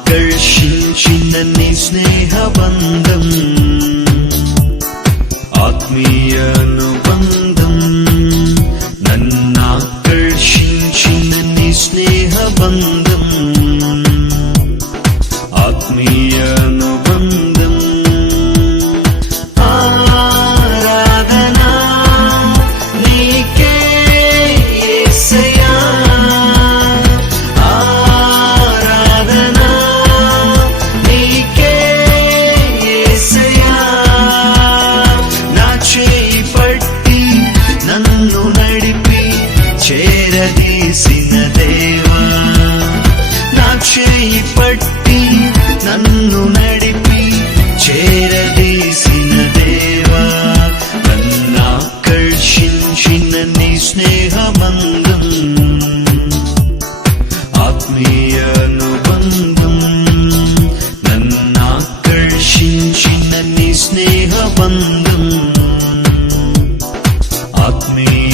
నన్నాకర్షించిన నీ స్నేహబంధం ఆత్మీయ అనుబంధం నన్నాకర్షించిన నీ స్నేహబంధం ఆత్మీయ అనుబంధం ఆరాధనా నీకే యేసయ్యా ఆరాధనా నీకే యేసయ్యా నా చేయి పట్టి నన్ను నడిపి చేరదీసిన దేవా నా చేయి పట్టి నన్ను నడిపి చేరదీసిన దేవా నన్నాకర్షించిన నీ స్నేహబంధం ఆత్మీయ అనుబంధం నన్నాకర్షించిన నీ స్నేహబంధం ఆత్మీయ